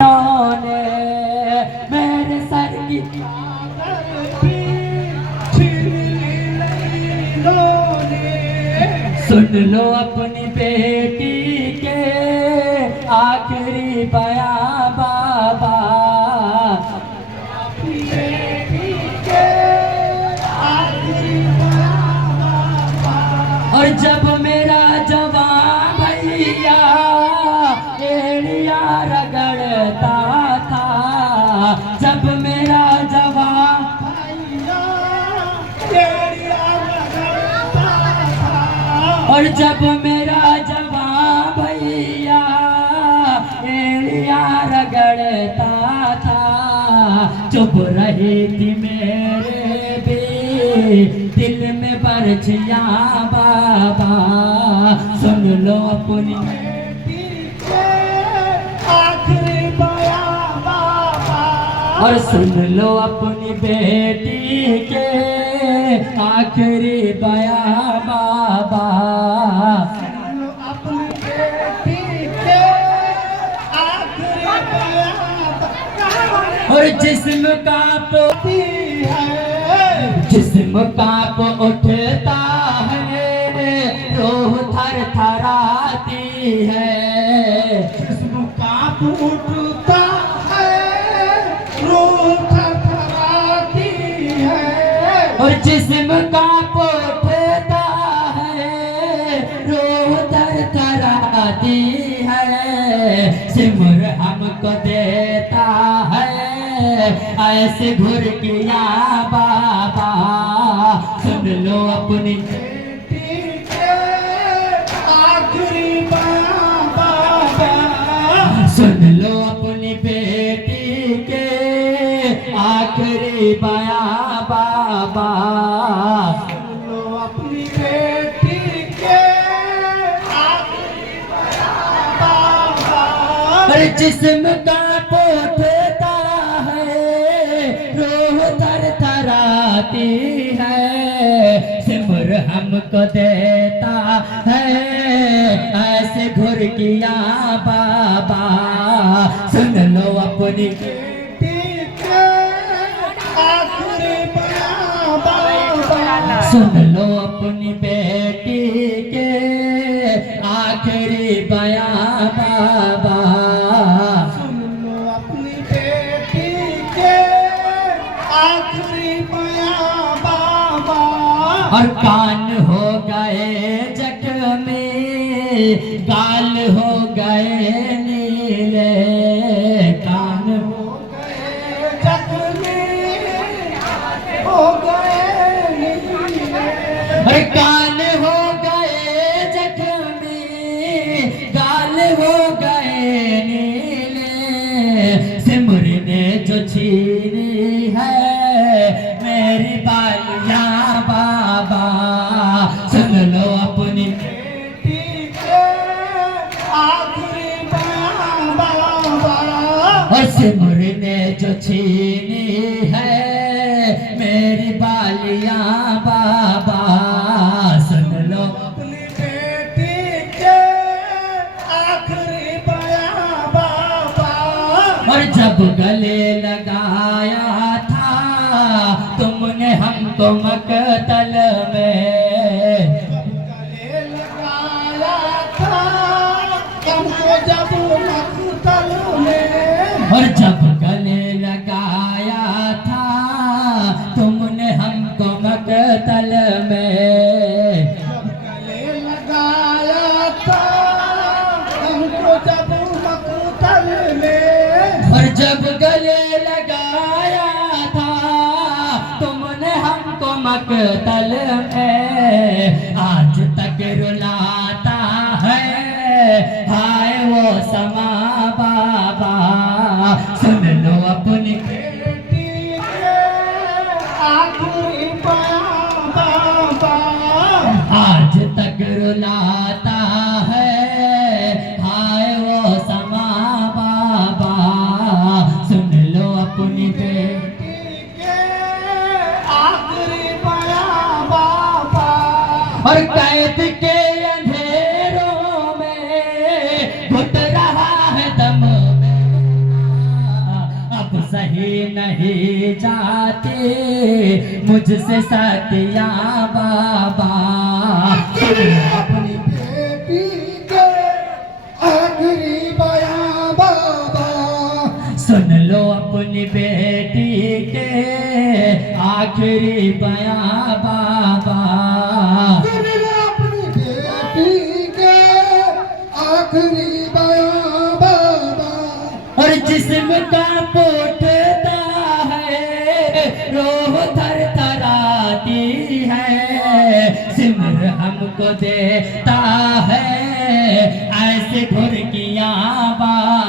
ने मेरे सर की सुन लो अपनी बेटी के आखिरी बयां बाबा। और जब मेरा जवान भैया एड़िया रगड़ता था, जब मेरा जवान भैया एड़िया रगड़ता था, और जब मेरा जवान भैया एड़िया रगड़ता था, चुप रही थी मेरे भी दिल में बरछियां बाबा। सुन लो अपनी बेटी के आखिरी बयां बाबा, और सुन लो अपनी बेटी के आखिरी बयां बाबा। सुन लो अपनी बेटी के आखिरी बयां बाबा। और जिस्म कांपती है, जिस्म कांप उठता है, रूह थर थराती है। जिस्म कांप उठता है, रूह थर थराती है। और जिस्म कांप उठता है, रूह थर थराती है। सिमर हमको देता है ऐसे घुर किया बाबा। सुन लो अपनी बेटी के आखिरी बयां बाबा। सुन लो अपनी बेटी के आखिरी बयां बाबा। सुन लो अपनी बेटी के आखिरी बयां बाबा। और जिस्म का पोथता है, रूह थर थराती है। सिमर हमको देता है ऐसे घुर किया बाबा। सुन लो अपनी बेटी के आखिरी बयां बाबा। सुन लो अपनी बेटी के आखिरी बयां बाबा। सुन लो अपनी बेटी के आखिरी बयां बाबा। और कान हो गए जख्मी, गाल हो गए नीले। कान हो गए जख्मी, हो गए नीले। और कान हो गए जख्मी, गाल हो गए नीले। सिमर ने जो छीनी है मेरी बालियां बाबा। सुन लो अपनी बेटी के आखिरी बयां बाबा। और सिमर ने जो छीनी है मेरी बालियां बाबा। सुन लो अपनी बेटी के आखिरी बयां बाबा। और जब गले लगाया था तुमने हमको मकतल में, गले लगाया था हमको जब मकतल में। और जब गले लगाया था तुमने हमको मकतल में, गले लगाया था हमको जब मकतल में। और जब गले लगाया था तुमने हमको मकतल में, आज तक रुलाता है हाय वो समा बाबा। सुन लो अपनी बेटी के आखिरी बयां बाबा। आज तक रुलाता है हाय वो समा बाबा। सुन लो अपनी बेटी के आखिरी बयां बाबा। और कैद के अंधेरों में घुट रहा है दम में, कहीं नहीं जाते मुझसे सतिया बाबा। अपनी बेटी के आखिरी बयां बाबा। सुन लो अपनी बेटी के आखिरी बयां बाबा। सुन लो अपनी बेटी के आखिरी बयां बाबा। और जिस्म का पोटता है रोह थर थराती है, सिमर हमको देता है ऐसे घुरकियां बाबा।